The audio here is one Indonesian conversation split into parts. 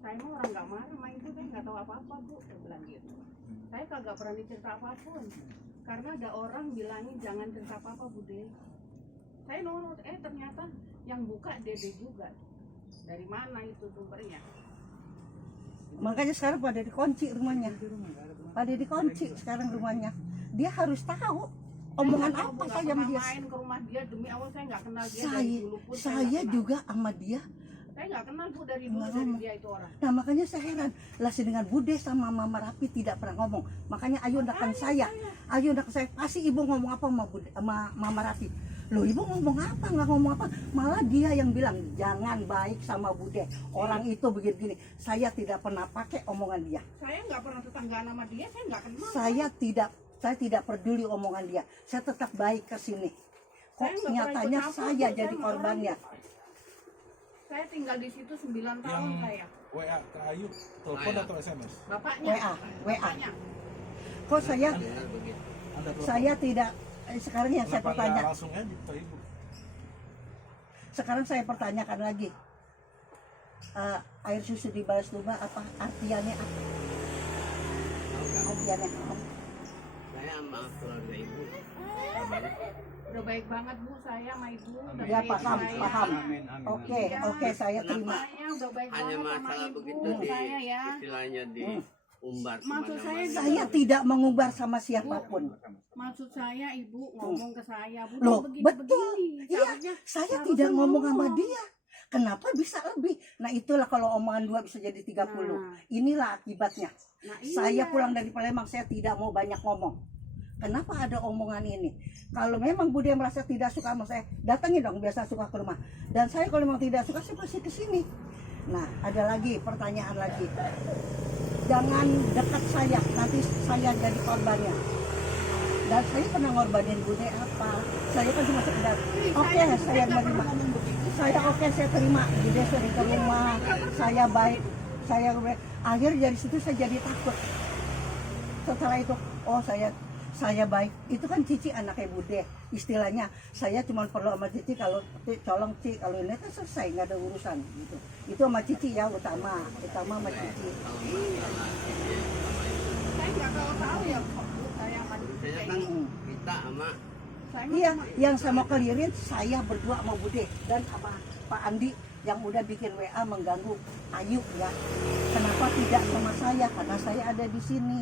Saya mah orang nggak marah, main itu saya nggak tahu apa-apa bu, saya bilang gitu. Saya kagak berani cerita apapun, karena ada orang bilangin jangan cerita apa-apa bude. Saya nurut, ternyata yang buka dede juga. Dari mana itu sumbernya? Makanya sekarang pada dikunci rumahnya. Pada dikunci sekarang rumahnya. Dia harus tahu omongan apa saja sama dia. Main ke rumah dia demi Allah saya nggak kenal dia dari dulu pun. Saya juga sama dia. Saya nggak kenal bu dari dulu dari dia itu orang. Nah makanya saya heran lah dengan Bude sama Mama Rapi tidak pernah ngomong. Makanya ayo ndakan saya, pasti ibu ngomong apa sama Bude, sama Mama Rapi. Loh ibu ngomong apa, nggak ngomong apa, malah dia yang bilang jangan baik sama Bude, orang itu begini-begini. Saya tidak pernah pakai omongan dia. Saya nggak pernah tetanggaan sama dia, saya nggak kenal. Saya tidak peduli omongan dia, saya tetap baik ke sini. Kok nyatanya saya jadi korbannya. Saya tinggal di situ 9 tahun saya. WA ke Ayu, telepon atau SMS? Bapaknya. WA. Kok saya tidak, sekarang yang saya bertanya. Langsung aja ke Ibu. Sekarang saya pertanyakan lagi. Air susu dibalas domba apa artiannya apa? Artiannya apa? Saya maaf keluarga ibu. Udah baik banget bu saya sama ibu. Ya paham. Oke, saya terima. Hanya masalah begitu di istilahnya di umbar. Maksud saya tidak mengumbar sama siapapun. Maksud saya ibu ngomong ke saya bu. Loh, begini, betul. Iya, saya tidak ngomong sama dia. Kenapa bisa lebih? Nah itulah kalau omongan 2 bisa jadi 30. Inilah akibatnya. Saya pulang dari Palembang, saya tidak mau banyak ngomong. Kenapa ada omongan ini? Kalau memang Bude merasa tidak suka sama saya, datangi dong, biasa suka ke rumah. Dan saya kalau memang tidak suka, saya pasti ke sini. Nah, ada lagi pertanyaan lagi. Jangan dekat saya, nanti saya jadi korbannya. Dan saya pernah ngorbanin Bude apa? Saya kan cuma sekedar, saya menerima. Saya terima. Bude sering ke rumah, saya baik, akhir dari situ saya jadi takut. Setelah itu, saya baik, itu kan Cici anaknya Bude, istilahnya saya cuma perlu sama Cici kalau colong Cici, kalau ini kan selesai, nggak ada urusan gitu. Itu sama Cici ya utama sama Cici. Saya nggak tahu ya saya sama Saya kan kita sama. Iya, yang sama kelirin saya berdua sama Bude dan sama Pak Andi yang udah bikin WA mengganggu Ayu ya. Kenapa tidak sama saya? Karena saya ada di sini.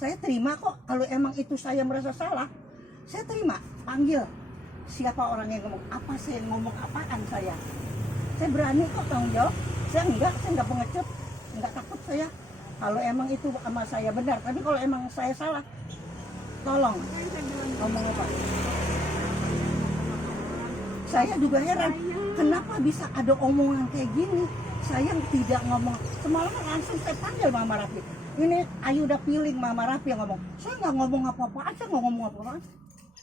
Saya terima kok, kalau emang itu saya merasa salah, saya terima, panggil siapa orang yang ngomong, apa saya ngomong apaan saya berani kok tanggung jawab, saya enggak pengecut, enggak takut saya, kalau emang itu sama saya benar, tapi kalau emang saya salah, tolong, ngomong apa. Saya juga heran, kenapa bisa ada omongan kayak gini, saya tidak ngomong, semalam langsung saya panggil Mama Rafi. Ini Ayu udah feeling Mama Rapi yang ngomong. Saya nggak ngomong apa-apa aja, nggak ngomong apa-apa.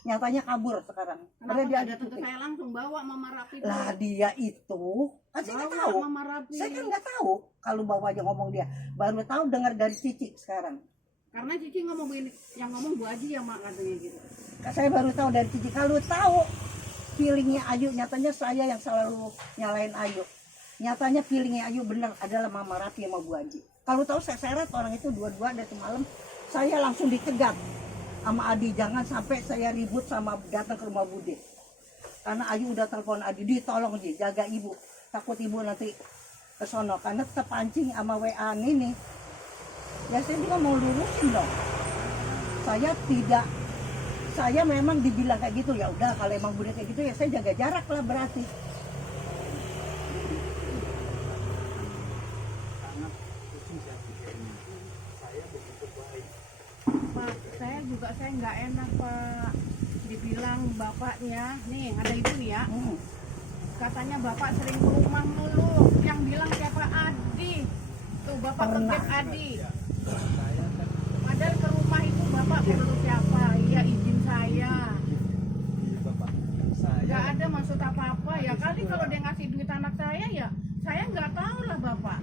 Nyatanya kabur sekarang. Kenapa dia datang ke saya langsung bawa Mama Rapi? Lah dia itu, kan saya nggak tahu. Saya kan nggak tahu kalau bawa aja ngomong dia. Baru tahu dengar dari Cici sekarang. Karena Cici ngomong begini, yang ngomong Bu Aji ya mak katanya gitu. Saya baru tahu dari Cici. Kalau tahu feelingnya Ayu, nyatanya saya yang selalu nyalain Ayu. Nyatanya feelingnya Ayu benar adalah Mama Rapi sama Bu Aji. Kalau tahu saya seret orang itu dua-dua dari malam, saya langsung dicegat sama Adi, jangan sampai saya ribut sama datang ke rumah Bude. Karena Ayu udah telepon Adi, ditolong Ji, jaga ibu, takut ibu nanti ke sono, karena terpancing sama WA ini. Ya saya juga mau lurusin dong. Saya memang dibilang kayak gitu, ya udah kalau emang Bude kayak gitu ya saya jaga jarak lah berarti. Saya nggak enak Pak, dibilang bapaknya nih ada ibu ya, katanya bapak sering ke rumah mulu, yang bilang siapa Adi tuh, bapak kebet Adi, padahal ke rumah itu bapak perlu siapa, iya izin saya, nggak ada maksud apa-apa ya, kali kalau dia ngasih duit anak saya ya saya nggak tahu lah bapak.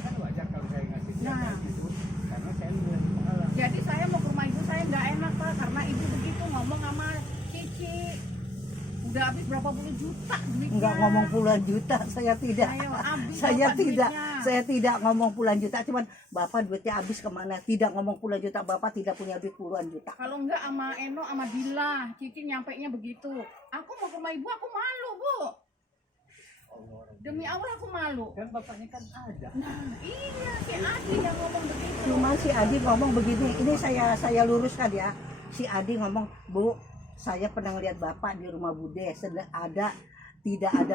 Kan wajar kalau saya ngasih duit, karena saya lihat pahala. Jadi saya mau ke rumah ibu, saya nggak enak Pak, karena ibu begitu ngomong sama Cici. Udah habis berapa berapa puluh juta duitnya. Enggak ngomong puluhan juta, saya tidak. Ayo, habis Saya Bapak tidak, duitnya. saya tidak ngomong puluhan juta, cuman Bapak duitnya habis kemana? Tidak ngomong puluhan juta, Bapak tidak punya duit puluhan juta. Kalau enggak sama Eno sama Dila, Cici nyampainya begitu. Aku mau ke rumah ibu, aku malu, Bu. Demi Allah aku malu. Kan bapaknya kan ada. Nah, iya, si Adi yang ngomong begitu. Cuma si Adi ngomong begini, ini saya luruskan ya. Si Adi ngomong, Bu, saya pernah lihat Bapak di rumah Bude, tidak ada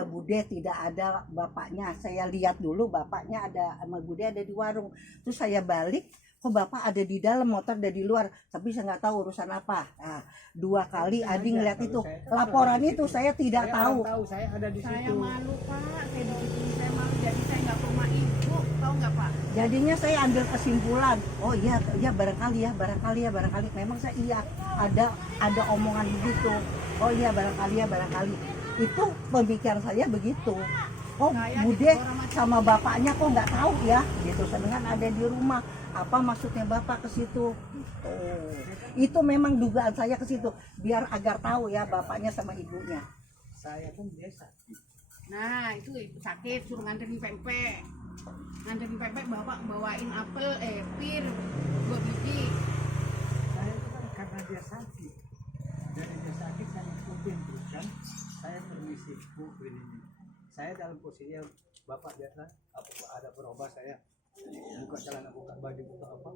Bude, tidak ada bapaknya. Saya lihat dulu bapaknya ada sama Bude ada di warung. Terus saya balik, kok Bapak ada di dalam, motor ada di luar, tapi saya nggak tahu urusan apa. Nah, 2 kali Adi ngeliat itu, laporan itu saya tidak tahu. Saya ada di Saya situ. malu, Pak. Saya digituin, saya malu. Jadi saya nggak ke rumah ibu, tahu nggak, Pak? Jadinya saya ambil kesimpulan, oh iya barangkali memang saya iya ada omongan begitu. Oh iya barangkali itu pemikiran saya begitu. Oh Saya Bude juga orang sama bapaknya kok nggak tahu ya gitu, sedangkan ada di rumah. Apa maksudnya Bapak ke situ? Oh, itu memang dugaan saya ke situ biar agar tahu ya bapaknya sama ibunya. Saya pun biasa. Nah, itu sakit, suruh nganterin pempek. Nganterin pempek, Bapak bawain apel, pir, 2 biji. Saya itu kan karena dia sakit. Dari dia sakit saya ikutin terus kan. Saya permisi, Bu, ini. Saya dalam posisi Bapak biasa ada berobat saya buka celana, buka baju, buka apa.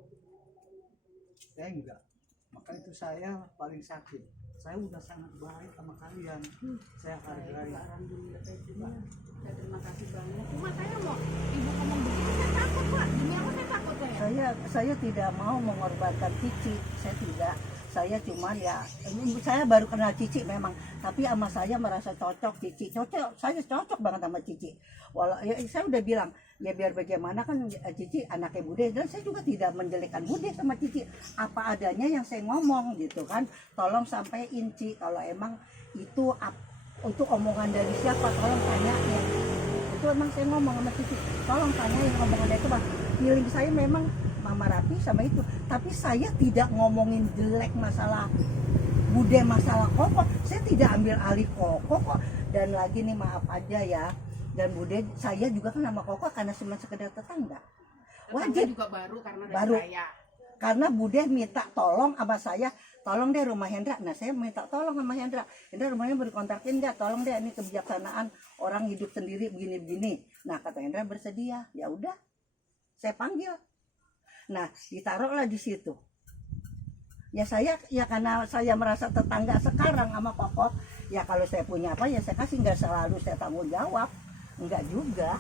Saya enggak. Maka itu saya paling sakit. Saya udah sangat baik sama kalian. Saya hargai. Alhamdulillah saya juga. Ya, terima kasih banyak. Cuma saya mau ibu ngomong begitu, saya takut, Pak. Demi apa saya takut saya? Saya tidak mau mengorbankan Cici, saya tidak. Saya cuma ya, saya baru kenal Cici memang, tapi sama saya merasa cocok Cici, saya cocok banget sama Cici. Walau ya, saya udah bilang ya biar bagaimana kan Cici anaknya Bude, dan saya juga tidak menjelekkan Bude sama Cici, apa adanya yang saya ngomong gitu kan. Tolong sampein Ci, kalau emang itu omongan dari siapa, tolong tanyain. Itu emang saya ngomong sama Cici, tolong tanyain omongan dari itu, Bang. Feeling saya memang Mama Rapi sama itu, tapi saya tidak ngomongin jelek masalah Bude, masalah Koko. Saya tidak ambil alih Koko kok. Dan lagi nih maaf aja ya, dan Bude saya juga kan sama Koko karena cuma sekedar tetangga. Wajib juga baru karena dari Baru. saya. Karena Bude minta tolong sama saya, tolong deh rumah Hendra. Nah saya minta tolong sama Hendra, rumahnya mau dikontrakin nggak? Tolong deh, ini kebijaksanaan orang hidup sendiri begini-begini. Nah kata Hendra bersedia, ya udah saya panggil. Nah ditaruhlah di situ. Ya saya ya karena saya merasa tetangga sekarang sama Koko, ya kalau saya punya apa ya saya kasih, nggak selalu saya tanggung jawab, enggak juga.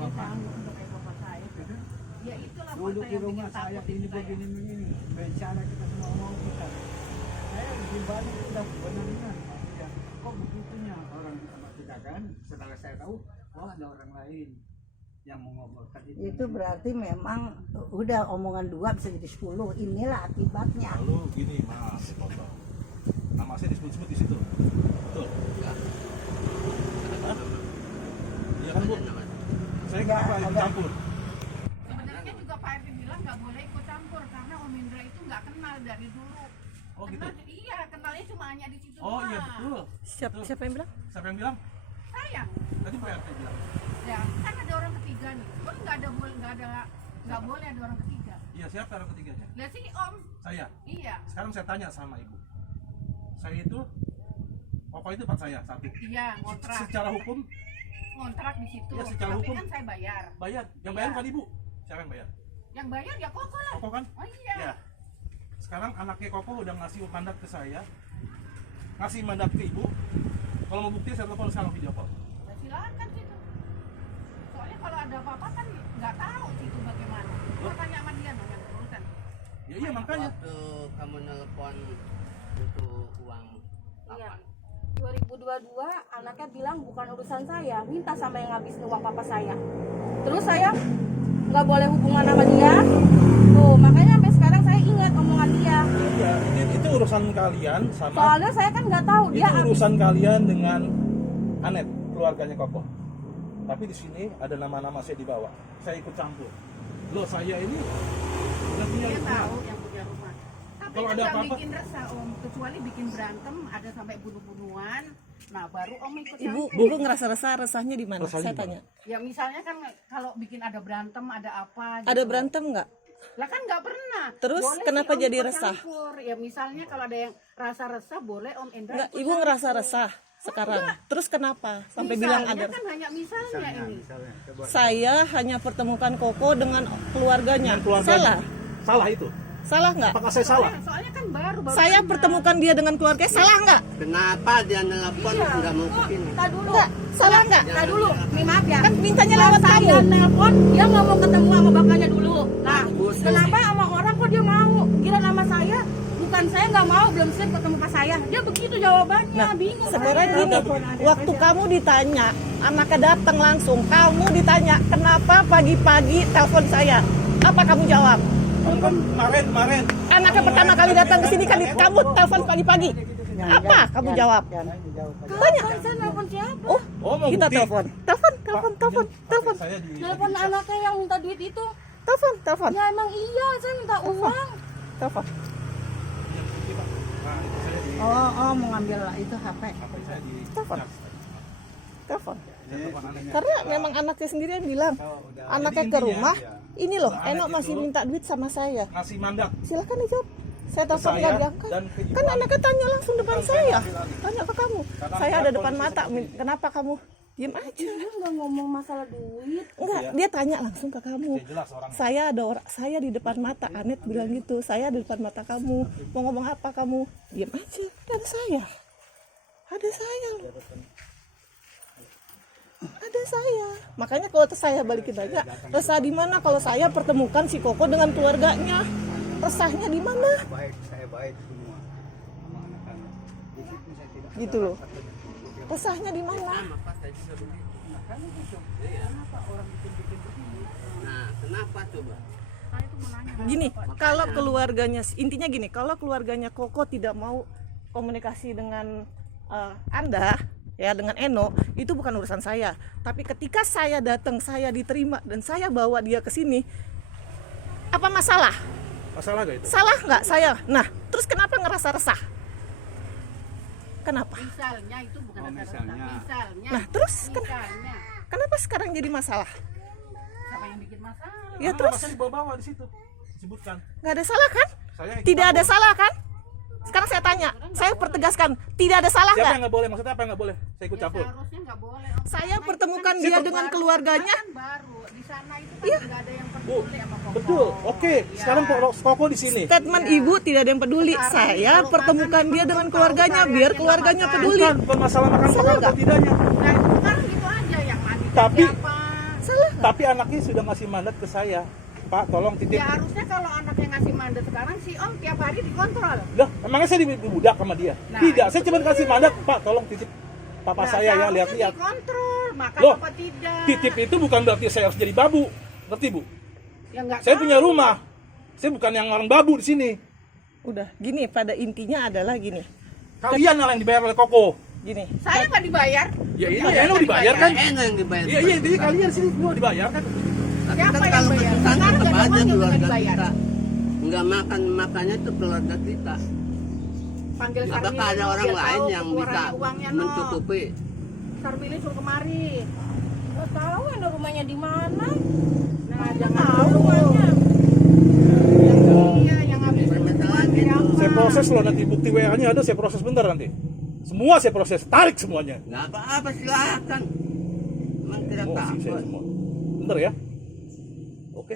Dia sanggup untuk kayak bapak saya. Ya itulah Pak, Duduk saya di rumah bikin saya takut ini itu saya. begini, bencana kita semua mau kita. Saya di Bali udah benar-benar ya, kok begitunya orang sama kita kan. Setelah saya tahu, oh ada orang lain yang mengobrolkan Itu berarti memang udah omongan 2 bisa jadi 10. Inilah akibatnya. Lalu gini, Mas, potong. Nama saya disebut-sebut di situ. Betul. Hah? Iya kan, Bu? Saya kenapa ikut campur? Sebenarnya juga Pak RT bilang nggak boleh ikut campur karena Om Indra itu nggak kenal dari dulu. Oh gitu. Iya, kenalnya cuma hanya di situ Oh iya doang. betul. Siapa yang bilang? Siapa yang bilang? Saya. Tadi Pak RT bilang. Ya, kan ada orang ketiga nih. Kan nggak boleh ada orang ketiga. Iya, siapa orang ketiganya? Lihat sini Om. Saya. Iya. Sekarang saya tanya sama Ibu. Saya itu pokok itu Pak saya satu. Iya, ngontrak. Secara hukum Ngontrak di situ. Ya, secara Tapi hukum. kan saya bayar. bayar. Yang bayar Iya. bukan Ibu. Siapa yang bayar? Yang bayar ya Koko lah. Koko kan? Oh iya. Ya. Sekarang anaknya Koko udah ngasih mandat ke saya. Ngasih mandat ke Ibu. Kalau mau bukti saya telepon sekarang video call. Ya, silakan situ. Soalnya kalau ada apa-apa kan nggak tahu situ bagaimana. Gua tanya sama dia dong yang berurusan. Ya iya makanya. Waktu kamu nelpon butuh uang Iya. 8. 2022 anaknya bilang bukan urusan saya, minta sama yang ngabisin uang papa saya. Terus saya nggak boleh hubungan sama dia. Tuh makanya sampai sekarang saya ingat omongan dia. Ya, itu urusan kalian sama. Soalnya saya kan nggak tahu dia Itu urusan kalian dengan Anet, keluarganya Koko. Tapi di sini ada nama-nama saya dibawa. Saya ikut campur. Loh, saya ini udah punya Dia rumah. tahu yang punya rumah. Tapi Kalau kan ada nggak apa-apa- bikin resah Om, kecuali bikin berantem, ada sampai bunuh-bunuhan. Nah baru Om ikut Ibu, campur. Bu ngerasa resah, resahnya di mana? Resahnya Saya di mana? tanya. Ya misalnya kan kalau bikin ada berantem, ada apa? Ada gitu. berantem nggak? Lah kan nggak pernah. Terus Boleh kenapa sih Om jadi ikut resah? campur. Ya misalnya kalau ada yang rasa resah, boleh Om Endra. Enggak, ikut Ibu campur. ngerasa resah sekarang. Terus kenapa sampai bilang ada? Kan hanya misalnya ini. Misalnya, coba. Saya hanya pertemukan Koko dengan keluarganya. Dengan keluarga. Salah? Salah itu. Salah nggak? Apakah saya salah? Soalnya kan baru Saya kenal. pertemukan dia dengan keluarganya. Salah nggak? Kenapa dia nelpon nggak mau kesini? Kita dulu. Enggak. Salah nggak? Kita dulu. Nih maaf ya. Kan mintanya Pas lewat saya kamu. nelpon, dia nggak mau ketemu sama bapaknya dulu. Nah, Bagus. kenapa sama orang kok dia mau? Kira nama saya, bukan saya nggak mau, belum siap ketemu pas saya. Dia begitu jawabannya, Nah, bingung. sekarang saya. gini, waktu kamu ditanya, anaknya datang langsung, kamu ditanya, kenapa pagi-pagi telepon saya? Apa kamu jawab? Kan kemarin. Anaknya pertama kali datang ke sini kan kamu telepon pagi-pagi. Apa kamu jawab? Tanya. Saya nelpon siapa? Oh, Oh, mau kita bukti? telepon. Telepon. Saya di Nelpon anaknya yang minta duit itu. Telepon. Ya emang iya, saya minta uang. Telepon. Nah, itu saya di Oh, mau ngambil itu HP. apa saya di Telepon. Telepon. saya telepon anaknya. Karena memang anaknya sendiri yang bilang, anaknya ke rumah, ini loh, Eno masih minta duit sama saya. Ngasih mandat Silakan dijawab. Saya telepon saya nggak diangkat. dan ke ibu Kan ani. anaknya tanya langsung depan Bukan saya saya. ngambil alih. Tanya ke kamu. Karena Saya melihat ada depan kondisi mata. seperti ini. Kenapa kamu diem aja? Dia nggak ngomong masalah duit. Enggak, dia tanya langsung ke kamu. Ya, jelas orang. Saya ada orang, saya di depan mata. Anet bilang gitu. Saya di depan mata kamu. Mau ngomong apa kamu? Diem aja. Ada saya. Ada saya. Ada saya. Makanya kalau saya balikin aja, resah di mana kalau saya pertemukan si Koko dengan keluarganya? Resahnya di mana? Saya baik semua sama anak-anak. Di situ saya tidak Gitu loh. Resahnya di mana? Nah, kenapa coba? Gini, kalau keluarganya, intinya gini, kalau keluarganya Koko tidak mau komunikasi dengan Anda, ya dengan Eno, itu bukan urusan saya. Tapi ketika saya datang, saya diterima dan saya bawa dia ke sini, apa masalah? Masalah gak itu? Salah nggak saya? Nah, terus kenapa ngerasa resah? Kenapa? Misalnya itu bukan ada resah. Misalnya. Nah, terus Misalnya. kenapa sekarang jadi masalah? Siapa yang bikin masalah? Ya terus Masa dibawa-bawa di situ. Sebutkan. nggak ada salah kan? Saya ikut Tidak ada campur. salah kan? Sekarang saya tanya, saya pertegaskan, tidak ada salah Siapa nggak? yang nggak boleh? Maksudnya apa yang nggak boleh? Saya ikut Ya, campur. seharusnya nggak boleh. Om. Saya Karena itu pertemukan kan dia baru, dengan baru, keluarganya. kan baru di sana itu kan Iya. nggak ada yang Bu, peduli sama Koko. betul. Oke, Iya. sekarang Koko di sini. Statement ibu tidak ada yang peduli. Sekarang Saya kalau pertemukan makan dia memang dengan tahu keluarganya caranya biar nggak keluarganya makan. peduli. Bukan masalah makan Salah atau nggak? tidaknya. Nah, sekarang gitu aja yang mandi Tapi- siapa. Salah. Tapi anaknya sudah ngasih mandat ke saya. Pak, tolong titip. Ya harusnya kalau anaknya ngasih mandat sekarang si Om tiap hari dikontrol. Dah, emangnya saya dibudak sama dia? Nah, Tidak, saya cuma kasih mandat, Pak, tolong titip papa Nah, saya ya, seharusnya lihat-lihat. dikontrol, makan Loh, apa tidak. Titip itu bukan berarti saya harus jadi babu. Ngerti, Bu? Ya nggak Saya tahu. punya rumah. Saya bukan yang orang babu di sini. Udah, gini pada intinya adalah gini. Kalian yang dibayar oleh Koko. Gini. Saya nggak dibayar. Ya ini ya dibayar kan? Enak yang dibayar. Iya, iya, intinya kalian sini semua dibayar kan? Tapi Siapa kan yang kalau bayar? kesusahan Sekarang tetap ada aja uang yang keluarga nggak dibayar. kita. Nggak makannya itu keluarga kita. Panggil Apakah ada Sarmili, orang biar lain tahu yang bisa pengeluarannya uangnya, no. mencukupi? Sarmili suruh kemari. Nggak tahu ada rumahnya di mana. Nah, jangan Tahu tahu. rumahnya. Iya, yang habis Permasalahan uang itu. siapa? Saya proses loh nanti bukti WA-nya ada, saya proses bentar nanti. Semua saya proses, tarik semuanya. Nggak apa-apa silakan. Emang tidak Oh, takut. saya semua. Bentar ya. Oke,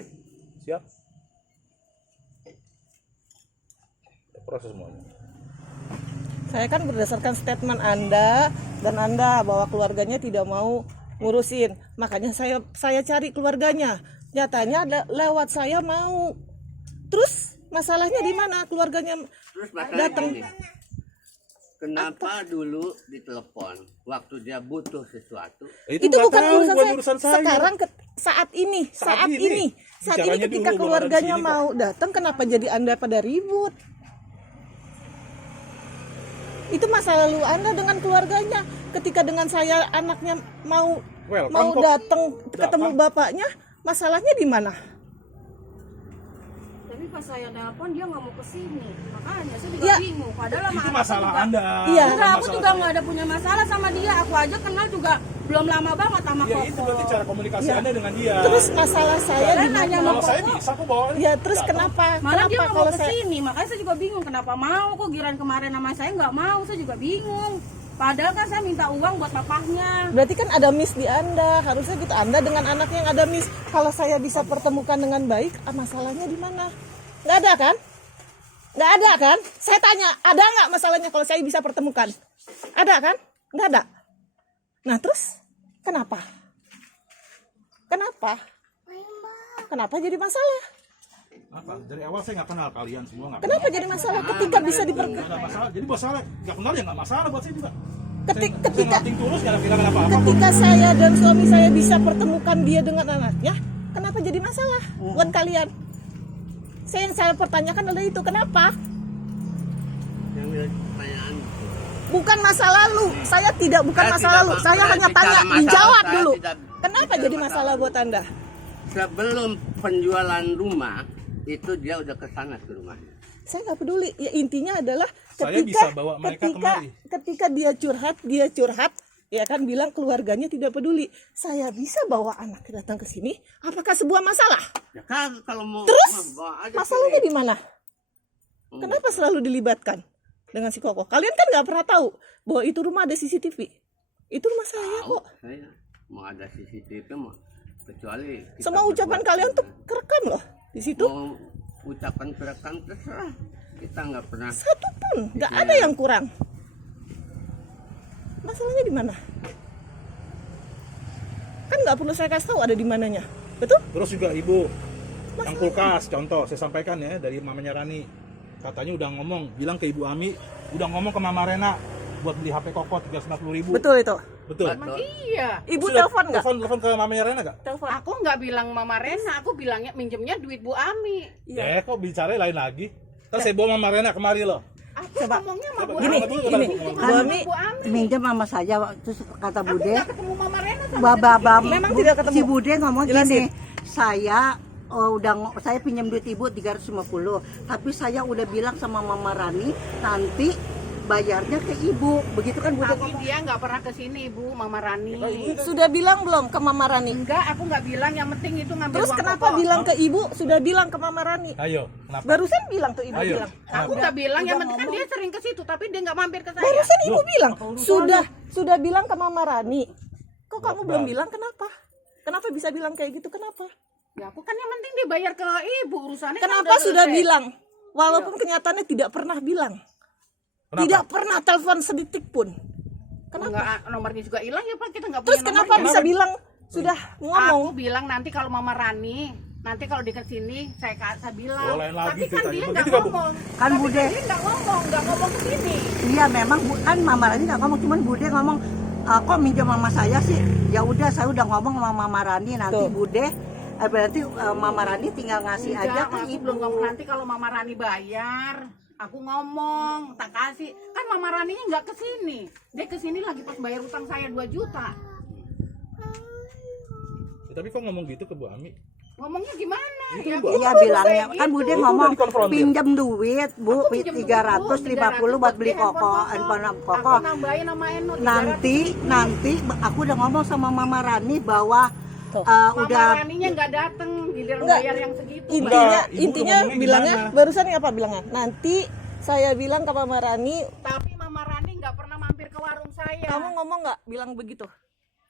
siap. Saya proses semuanya. Saya kan berdasarkan statement Anda dan Anda bahwa keluarganya tidak mau ngurusin. Makanya saya cari keluarganya. Nyatanya lewat saya mau. Terus masalahnya di mana keluarganya Terus masalah datang? gini. Kenapa dulu ditelepon waktu dia butuh sesuatu? Itu nggak bukan tahu, urusan bukan saya. urusan saya. Sekarang saat ini Bicaranya ketika dulu, keluarganya baru ada di sini, mau datang, kenapa jadi Anda pada ribut? Itu masa lalu Anda dengan keluarganya. Ketika dengan saya anaknya mau Welcome kok. datang ketemu bapaknya, masalahnya di mana? pas saya telepon dia nggak mau kesini, makanya saya juga Ya. bingung. Padahal sama Itu anaknya masalah juga, Anda. Iya. bukan enggak, aku masalah juga saya. nggak ada punya masalah sama dia. Aku aja kenal juga belum lama banget sama Ya Koko. itu berarti cara komunikasi Iya. Anda dengan dia. Terus masalah saya Kalian di nanya kalau sama saya Koko, bisa kok bawa. ya terus kenapa? malah dia Kenapa nggak mau kalau saya kesini, makanya saya juga bingung kenapa mau. Kok giliran kemarin nama saya nggak mau, saya juga bingung. Padahal kan saya minta uang buat papahnya. berarti kan ada miss di Anda. Harusnya gitu Anda dengan anak yang ada miss. Kalau saya bisa pertemukan dengan baik, masalahnya di mana? Nggak ada kan? Nggak ada kan? Saya tanya, ada nggak masalahnya kalau saya bisa pertemukan? Ada kan? Nggak ada. Nah terus kenapa? Kenapa? Kenapa jadi masalah? Apa? Dari awal saya nggak kenal kalian semua nggak. Kenapa jadi masalah ketika bisa Nggak ada masalah. Jadi masalah nggak kenal ya nggak masalah buat saya juga. ketika Saya nothing tulus nggak ada kehilangan apa-apa. ketika saya dan suami saya bisa pertemukan dia dengan anaknya, kenapa jadi masalah buat kalian? Yang saya pertanyakan adalah itu, kenapa? Yang menjadi pertanyaan itu. Bukan masa lalu, saya tidak bukan Saya masa tidak lalu, saya berbicara hanya tanya, masalah, dijawab saya dulu. tidak Kenapa bicara jadi masalah buat Anda? Sebelum penjualan rumah itu dia udah ke sana ke rumahnya. Saya nggak peduli. Ya intinya adalah Saya bisa bawa mereka kemari. ketika dia curhat, ya kan bilang keluarganya tidak peduli. Saya bisa bawa anak datang ke sini. Apakah sebuah masalah? Ya kan kalau mau Terus bawa aja masalahnya sini. di mana? Kenapa selalu dilibatkan dengan si Koko? Kalian kan nggak pernah tahu bahwa itu rumah ada CCTV. Itu rumah saya Tahu, kok. saya mau ada CCTV mah kecuali kita Semua ucapan berbuat kalian benar. tuh kerekam loh di situ. Mau ucapan kerekam terserah, kita nggak pernah. Satu pun nggak ada yang kurang. Masalahnya di mana? Kan nggak perlu saya kasih tahu ada di mananya, betul? Terus juga ibu yang kulkas contoh saya sampaikan ya dari mamanya Rani, katanya udah ngomong bilang ke Ibu Ami, udah ngomong ke Mama Rena buat beli HP Koko 350.000. Betul itu. Betul. Emang iya. Ibu Sudah telepon nggak? telepon ke mamanya Rena nggak? Telepon. Aku nggak bilang Mama Rena, aku bilangnya minjemnya duit Bu Ami. Iya. Kok bicara lain lagi? Terus saya bawa Mama Rena kemari loh. Aku Coba. ngomongnya sama Bu Gini, Ami. gini. Itu Bu Ami Bu Ami. Minjem sama saya, terus kata Aku Bude, nggak ketemu Mama Rena sama Memang tidak ketemu. si Bude ngomong Jelasin. gini, saya pinjam duit ibu 350, tapi saya udah bilang sama Mama Rani nanti bayarnya ke ibu, begitu kan Bude Tapi ngomong. dia nggak pernah ke sini, Bu, Mama Rani. sudah bilang belum ke Mama Rani? Enggak, aku nggak bilang. Yang penting itu ngambil Terus uang kenapa Koko. bilang ke ibu? Sudah bilang ke Mama Rani. Ayo, kenapa? Barusan bilang tuh ibu Ayo. bilang. Aku nggak bilang. Yang penting kan dia sering ke situ, tapi dia nggak mampir ke saya. Barusan ibu Loh, bilang apa urusannya? sudah bilang ke Mama Rani. Kok kamu Bapak. belum bilang kenapa? Kenapa bisa bilang kayak gitu? Kenapa? Ya aku kan yang penting dia bayar ke ibu urusannya. kan Kenapa sudah selesai. bilang? Walaupun kenyataannya tidak pernah bilang. Kenapa? Tidak pernah telepon sedetik pun. Kenapa? Enggak, nomornya juga hilang ya Pak, kita nggak Terus punya kenapa nomornya. bisa bilang sudah Aku ngomong? bilang nanti kalau Mama Rani, nanti kalau dia kesini saya bilang. Oh, lain lagi Tapi kan ceritanya. dia Begitu nggak nggak, Bu? ngomong. Kan Tapi Bude. dia nggak ngomong ke sini. Iya memang kan Mama Rani nggak ngomong, cuman Bude ngomong, kok minjem mama saya sih? Ya udah, saya udah ngomong sama Mama Rani, nanti Tuh. Bude berarti Mama Rani tinggal ngasih aja Enggak, ke aku ibu. belum ngomong. Nanti kalau Mama Rani bayar, aku ngomong, tak kasih. Kan Mama Raninya nggak kesini. Dia kesini lagi pas bayar utang saya 2 juta. Ya, tapi kok ngomong gitu ke Bu Ami? Ngomongnya gimana? Itu, Ya, Bu. aku Iya ngomong bilangnya kayak kan gitu. Bude Itu ngomong udah dikonfrontir. pinjam duit Bu Aku pinjem duit, Bu, 350 buat beli Koko, handphone Koko. Aku nambahin sama Eno 300. Nanti aku udah ngomong sama Mama Rani bahwa Tuh. Mama udah Raninya nggak dateng, giliran Enggak. bayar yang segitu. Intinya Enggak, Ibu intinya ngomongnya bilangnya gimana? barusan apa bilangnya? Nanti saya bilang ke Mama Rani, Tapi Mama Rani nggak pernah mampir ke warung saya. kamu ngomong nggak bilang begitu?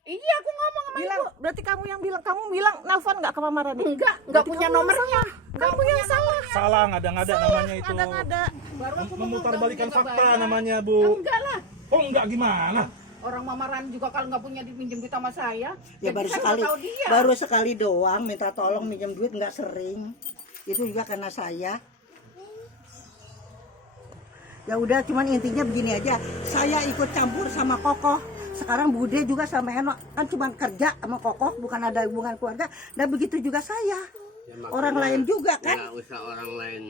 Iya, aku ngomong sama Bilang, ibu. berarti kamu yang bilang, kamu bilang nelpon nggak ke Mama Rani? Nggak Berarti punya kamu yang nomornya. Kamu yang salah. Salah, ngada-ngada namanya itu. Ada. Baru aku ngomong, Memutarbalikan nggak fakta bayar. namanya, Ya, Bu. enggak lah. Oh, enggak gimana? Orang Mama Rani juga kalau nggak punya pinjam duit sama saya, ya baru saya sekali nggak tahu dia. baru sekali doang minta tolong minjem duit, nggak sering. Itu juga karena saya. Ya udah, cuman intinya begini aja. Saya ikut campur sama Koko. Sekarang Bude juga sama Eno kan cuma kerja sama Koko, bukan ada hubungan keluarga. Dan begitu juga saya. Ya, makanya Orang lain juga kan. nggak usah orang lain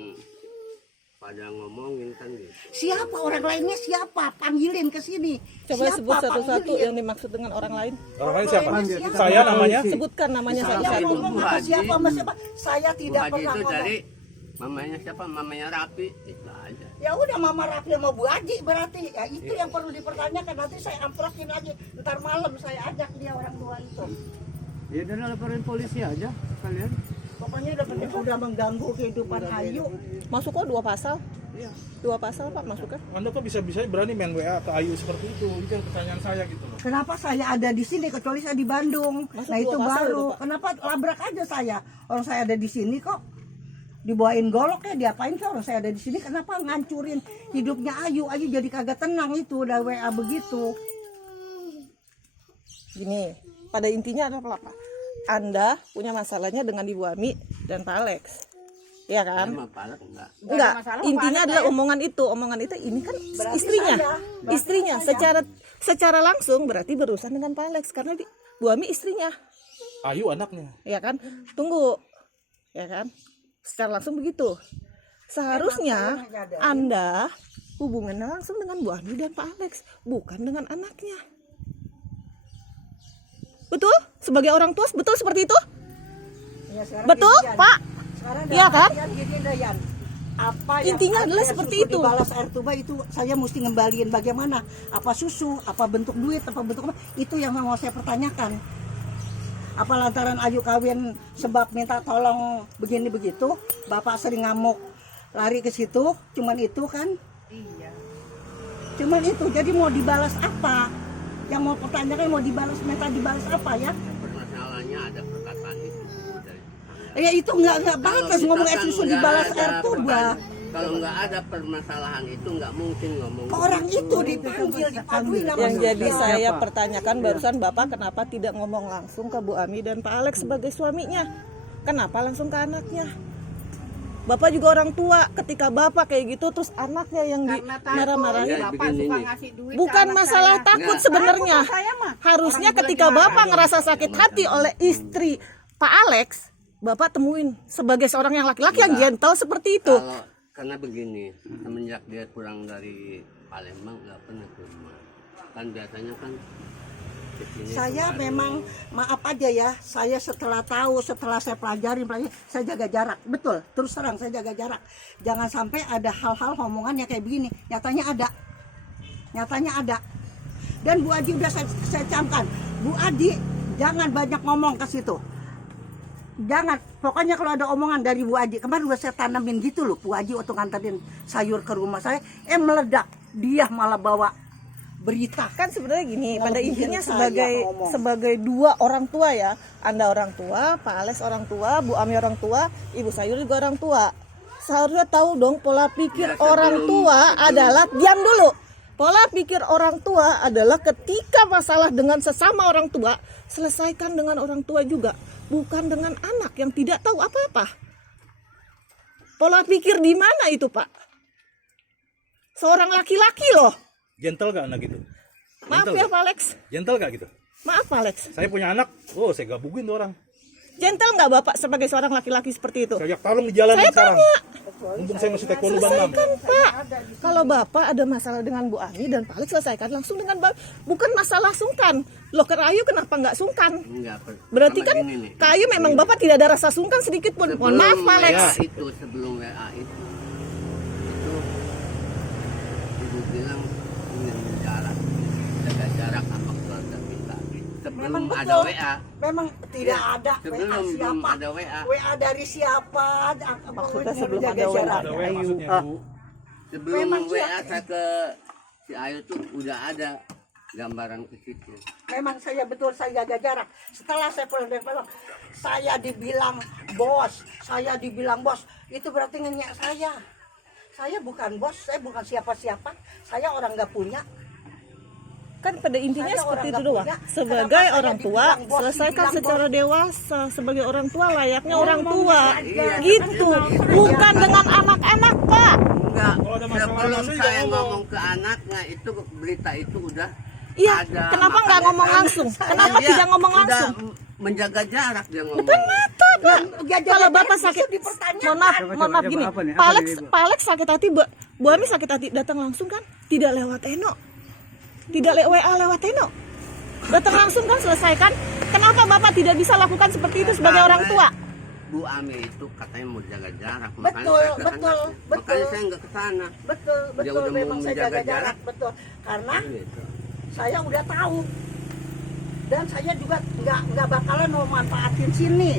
pada ngomongin kan gitu. Siapa orang lainnya, siapa? Panggilin ke sini. Coba Siapa? sebut satu-satu Panggilin. yang dimaksud dengan orang lain. Orang lain siapa? Siapa? Saya namanya. Sebutkan namanya Saya satu-satu. ngomong Bu apa Haji. siapa sama siapa? Saya Bu tidak Haji pernah itu ngomong. dari Mamanya siapa? Mamanya Rapi. Itu aja. Ya udah Mama Rafi sama Bu Aji berarti. Ya itu yang perlu dipertanyakan. Nanti saya amprokin lagi. Ntar malam saya ajak dia orang tua itu. Ya udah laporin polisi aja kalian. Pokoknya udah mengganggu kehidupan Ayu. Masuk kok 2 pasal. Iya. 2 pasal Pak masuknya. Anda kok bisa-bisa berani main WA ke Ayu seperti itu? Itu yang pertanyaan saya gitu loh. Kenapa saya ada di sini kecuali saya di Bandung? Masuk Nah itu 2 pasal baru. itu, Pak. Kenapa labrak aja saya? Orang saya ada di sini kok. Dibawain golok ya, diapain sih orang saya ada di sini? Kenapa ngancurin hidupnya Ayu? Ayu jadi kagak tenang itu udah WA begitu. Gini, pada intinya adalah apa? Anda punya masalahnya dengan Ibu Ami dan Pak Alex. Iya kan? Sama Palak enggak. Enggak, ada masalah, intinya Pak adalah Alex, omongan itu ini kan Berarti istrinya. saya, berarti Istrinya saya. secara langsung berarti berurusan dengan Pak Alex karena Bu Ami istrinya. Ayu anaknya. Ya kan? Tunggu. Ya kan? Secara langsung begitu. Seharusnya Anda hubungannya langsung dengan Bu Ami dan Pak Alex, bukan dengan anaknya. Betul? Sebagai orang tua betul seperti itu? Ya, sekarang Betul, gini, Yan. Pak? Sekarang Iya kan? Gini, Dayan. Apa yang Intinya adalah saya seperti susu itu. Dibalas air tuba itu saya mesti ngembaliin bagaimana? Apa susu? Apa bentuk duit? Apa bentuk apa? Itu yang mau saya pertanyakan. Apa lantaran Ayu kawin sebab minta tolong begini begitu, bapak sering ngamuk lari ke situ, cuman itu kan? Iya. Cuman itu. Jadi mau dibalas apa? Yang mau pertanyakan mau dibalas, minta dibalas apa ya? Permasalahannya ada perkataan itu dari tetangga. Ya itu nggak batas Kalau ngomong kita es susu kan dibalas nggak air ada tuba. pertanyaan. Kalau nggak ada permasalahan itu nggak mungkin ngomong. Orang itu dipanggil, dipaduin nama Yang jadi saya. saya pertanyakan barusan Bapak kenapa tidak ngomong langsung ke Bu Ami dan Pak Alex sebagai suaminya? Kenapa langsung ke anaknya? Bapak juga orang tua, ketika Bapak kayak gitu terus anaknya yang Karena takut dimarah-marahin. Ya, bapak begini suka nih. ngasih duit Bukan ke anak masalah saya. takut Nggak. sebenarnya. Takut saya mah. Harusnya Orang ketika gila-gilaan. Bapak ngerasa sakit hati oleh istri Pak Alex, Bapak temuin sebagai seorang yang laki-laki yang Enggak. gentle seperti itu. Kalau karena begini, semenjak dia pulang dari Palembang nggak pernah ke rumah. Kan biasanya kan kesini Saya kemari. memang maaf aja ya, saya setelah tahu, setelah saya pelajari, saya jaga jarak. Betul, terus terang saya jaga jarak. Jangan sampai ada hal-hal omongan yang kayak begini. Nyatanya ada. Nyatanya ada. Dan Bu Adi udah saya camkan. Bu Adi jangan banyak ngomong ke situ. Jangan, pokoknya kalau ada omongan dari Bu Adi, kemarin udah saya tanamin gitu loh, Bu Adi waktu nganterin sayur ke rumah saya, meledak, dia malah bawa berita. Kan sebenarnya gini, pada Ngelebihin intinya saya ngomong. sebagai dua orang tua ya. Anda orang tua, Pak Alex orang tua, Bu Ami orang tua, Ibu Sayur juga orang tua. Seharusnya tahu dong pola pikir Ya, orang tua adalah diam dulu. Pola pikir orang tua adalah ketika masalah dengan sesama orang tua, selesaikan dengan orang tua juga, bukan dengan anak yang tidak tahu apa-apa. Pola pikir di mana itu, Pak? Seorang laki-laki loh. Gentle gak anak gitu? Maaf Gentle ya gak? Pak Alex. Gentle gak gitu? Maaf Pak Alex. Saya punya anak, oh saya gabungin tuh orang. Gentle nggak Bapak sebagai seorang laki-laki seperti itu? Saya ajak tarung di jalan Saya sekarang. tanya. Mumpung saya masih taekwondo Bang Mam. Selesaikan Pak. Kalau Bapak ada masalah dengan Bu Ami dan Pak Alex, selesaikan langsung dengan bukan masalah sungkan. Loh Kak Ayu kenapa nggak sungkan? Enggak, Berarti sama kan gini nih. Kak Ayu memang Bapak tidak ada rasa sungkan sedikit pun. Mohon maaf Pak Alex. Sebelum WA itu ibu bilang ingin menjarak, jaga jarak sama keluarga kita. Sebelum Memang ada betul. WA, Memang tidak Ya, ada sebelum WA belum siapa? ada WA. WA dari siapa? Maksudnya sebelum Jaga ada WA. jarak. Ada WA maksudnya Bu. sebelum Memang WA siapa? saya ke si Ayu tuh udah ada gambaran ke situ. Memang saya betul saya jaga jarak. Setelah saya pulang dari Palembang, saya dibilang bos, itu berarti ngenyak saya. Saya bukan bos, saya bukan siapa-siapa, saya orang nggak punya. Kan pada intinya Saya seperti orang itu nggak doang. punya. Sebagai Kenapa saya orang tua, dibilang bos, selesaikan dibilang secara bos? dewasa. Sebagai orang tua layaknya orang tua. Iya. Gitu. Bukan dengan anak-anak Pak. Enggak, Kalau ada masalah sebelum langsung saya jangan ngomong ke anaknya itu berita itu udah Iya, ada. kenapa nggak Makanya ngomong kan langsung? Kenapa dia tidak ngomong udah langsung? menjaga jarak dia ngomong. Depan mata Pak. Ya, jaga Kalau jarak Bapak justru sakit, dipertanyakan. mohon maaf Coba, gini. apa nih? Pak Apa Alex, nih, Ibu? Pak Alex sakit hati, Bu Ami sakit hati datang langsung kan? Tidak lewat Eno. Tidak WA lewat Eno. Datang langsung kan selesaikan. Kenapa Bapak tidak bisa lakukan seperti itu sebagai orang tua? Bu Bu Ami itu katanya mau jaga jarak, Betul, saya ke betul, anaknya. betul. Makanya saya nggak ke sana. Betul, Dia betul, udah mau memang saya menjaga jaga jarak, jarak. betul. Karena Gitu. saya udah tahu. Dan saya juga nggak bakalan mau manfaatin sini.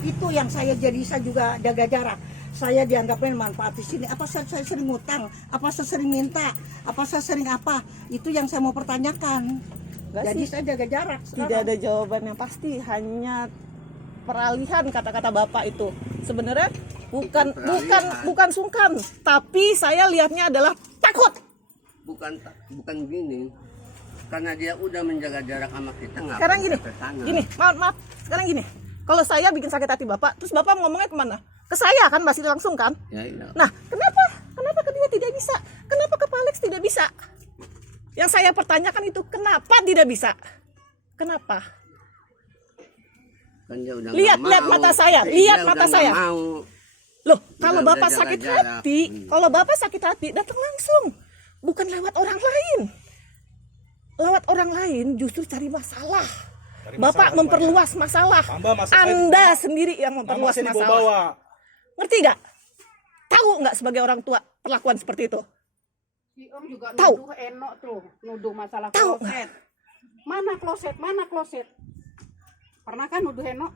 Itu yang saya juga jaga jarak. Saya dianggapnya manfaatin sini. Apa saya sering ngutang? Apa saya sering minta? Apa saya sering apa? Itu yang saya mau pertanyakan. Nggak Jadi sih. saya jaga jarak. Tidak ada jawaban yang pasti, hanya peralihan kata-kata Bapak itu. Sebenarnya bukan sungkan, tapi saya lihatnya adalah takut. Bukan gini. Karena dia udah menjaga jarak sama kita, nggak Sekarang perlu gini, ke sana. maaf. Sekarang gini, kalau saya bikin sakit hati Bapak, terus Bapak ngomongnya kemana? Ke saya kan, masih langsung kan? Ya, iya. Nah, kenapa ke dia tidak bisa? Kenapa ke Pak Alex tidak bisa? Yang saya pertanyakan itu, kenapa tidak bisa? Kenapa? Kan dia udah Lihat nggak mau. mata saya, Dia lihat udah mata nggak saya. mau. Loh, kalau Udah Bapak jaga sakit jarak. hati, kalau Bapak sakit hati, datang langsung. Bukan lewat orang lain. Lewat orang lain justru cari masalah. Cari Bapak masalah, memperluas masalah. Tambah masalah. Anda sendiri yang memperluas Nama saya masalah. dibawa. Ngerti gak? Tahu nggak sebagai orang tua perlakuan seperti itu? Si Om juga Tahu. nuduh Eno tuh, nuduh masalah Tahu. kloset. Mana kloset? Pernah kan nuduh Eno?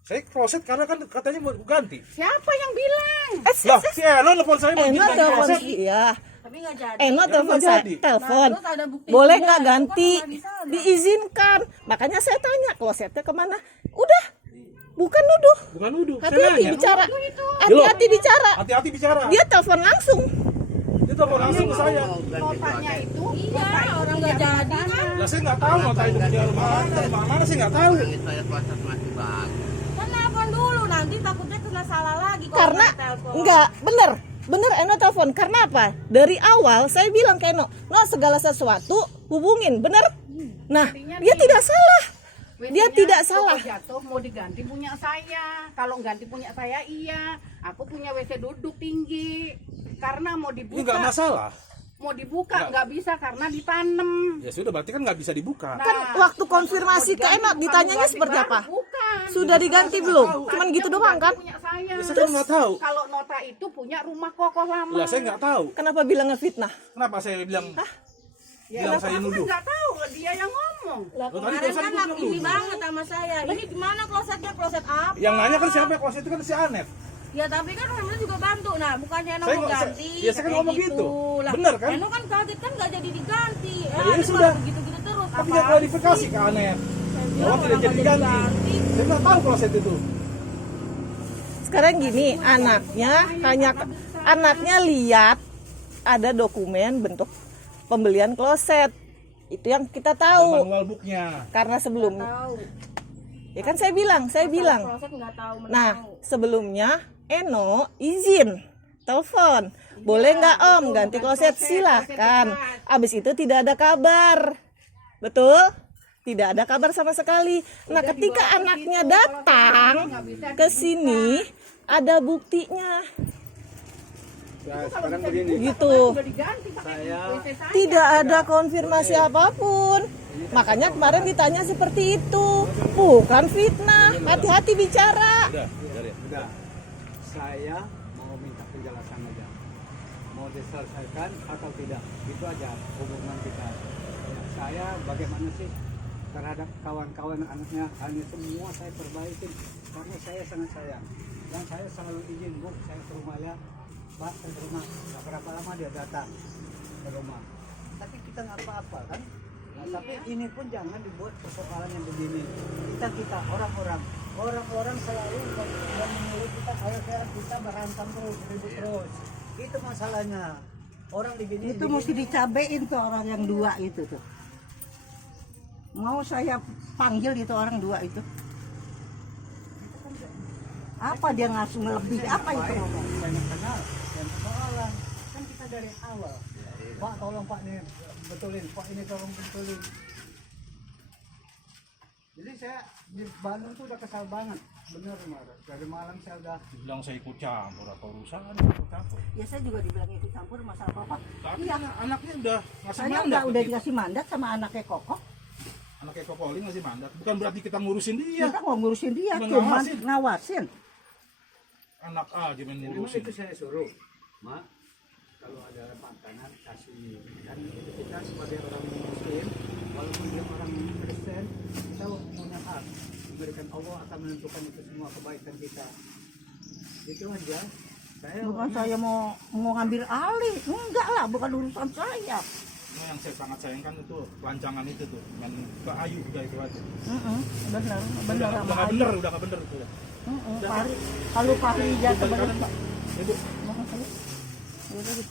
Saya kloset karena kan katanya mau ganti. Siapa yang bilang? Lah, si Eno nelfon saya mau Eno ganti telepon kloset. iya. Tapi nggak jadi. Eno telepon nggak saya, jadi. telepon. Terus ada bukti Boleh juga, nggak itu kan ganti? nggak bisa. Diizinkan. Makanya saya tanya klosetnya kemana? Udah. Bukan nuduh. Bukan nuduh. Saya Hati-hati nanya. bicara. Hati-hati bicara. Hati-hati bicara. Dia telepon langsung. Dia telepon langsung ke saya. Mau ganti Notanya kloset. itu, Iya, orang nggak jadi kan. Lah saya nggak tahu nota itu punya rumah mana saya nggak tahu. Orang itu saya kloset masih bagus. Kan nelpon dulu, nanti takutnya kena salah lagi kalau Karena nggak telepon. enggak, bener Eno telepon. Karena apa? Dari awal saya bilang ke Eno, segala sesuatu hubungin, bener? Nah, dia tidak salah. Dia WC-nya tidak toko salah. jatuh mau diganti punya saya. Kalau ganti punya saya iya. Aku punya WC duduk tinggi. Karena mau Ini nggak dibuka, masalah. nggak bisa karena ditanam. Ya sudah berarti kan nggak bisa dibuka. Nah, Kan waktu konfirmasi ke Eno ditanyanya seperti apa? Sudah diganti belum? Cuman gitu doang kan? Punya saya. Ya, saya kan nggak tahu. Kalau nota itu punya rumah kokoh lama. Lah saya nggak tahu. Kenapa bilang ngefitnah? Kenapa saya bilang Ya, bilang saya aku nuduh? nggak tahu, dia yang ngomong. Lah Loh, tadi kemarin barusan kan gua bilang ini dulu. banget sama saya. Ini gimana klosetnya, kloset apa? Yang nanya kan siapa kloset itu kan si Anet. Ya tapi kan Eno juga bantu. Nah bukannya Eno Saya mau nggak- ganti. ya, saya kan kayak ngomong gitu. Lah, Bener kan? Eno kan kaget kan nggak jadi diganti. Ya, ini sudah. malah begitu-gitu terus. Tapi Apaan nggak klarifikasi sih? ke Anet. Saya Bahwa bilang tidak orang jadi nggak diganti. Saya nggak tahu kloset itu. Sekarang gini, anaknya lihat ada dokumen bentuk pembelian kloset. Itu yang kita Ada tahu. manual booknya. Karena sebelum Tahu. ya kan saya bilang. Kloset nggak tahu menau. Nah, sebelumnya Eno izin telepon. Boleh nggak Om ganti kloset? Silahkan. Abis itu tidak ada kabar. Betul? Tidak ada kabar sama sekali. Nah, ketika anaknya datang ke sini, ada buktinya. Ya, sekarang begini. Gitu. Udah diganti pakai Saya WC saya. Tidak ada konfirmasi apapun. Makanya kemarin ditanya seperti itu. Bukan fitnah. Hati-hati bicara. Udah, ya. udah. Saya mau minta penjelasan aja. Mau diselesaikan atau tidak? Itu aja hubungan kita. Ya, saya bagaimana sih terhadap kawan-kawan anaknya, hanya semua saya perbaikin karena saya sangat sayang. Dan saya selalu izin, Bu, saya ke rumahnya, Pak, saya ke rumah. Nggak berapa lama dia datang ke rumah. Tapi kita nggak apa-apa kan? Nah, tapi ini pun jangan dibuat persoalan yang begini. Kita orang-orang selalu yang menyuruh kita kayak kita berantem terus, ribut terus. Itu masalahnya. Orang begini Itu mesti dicabein tuh orang yang dua itu tuh. Mau saya panggil itu orang dua itu. Apa dia ngasih lebih? Apa itu ngomong? Banyak kenal dan persoalan kan kita dari awal. Pak tolong Pak nih betulin, Pak ini tolong betulin. Jadi saya di Bandung tuh udah kesal banget, bener Mar. Dari malam saya udah Bilang saya ikut campur atau urusan ikut campur. Ya saya juga dibilang ikut campur masalah apa? Tapi Iya. anaknya udah ngasih Saya mandat. udah begitu. dikasih mandat sama anaknya Koko. Anaknya Kokoli ngasih mandat. Bukan berarti kita ngurusin dia. Kita mau ngurusin dia, Cuma cuma ngawasin. ngawasin. enak aja main Memang ngurusin. itu saya suruh, Mak, kalau ada makanan kasih. Kan itu kita sebagai orang Muslim, walaupun dia orang Kristen, kita punya hak memberikan. Allah akan menentukan itu semua kebaikan kita. Itu aja. Saya Bukan saya mau ngambil alih, enggak lah, bukan urusan saya. Nah, yang saya sangat sayangkan itu rancangan itu tuh, main ke Ayu udah itu aja. Benar, Udah sama nggak Ayu. bener, udah nggak bener itu. Kalau Fahri jatuh Balik benar. kanan, Ibu. Udah gitu.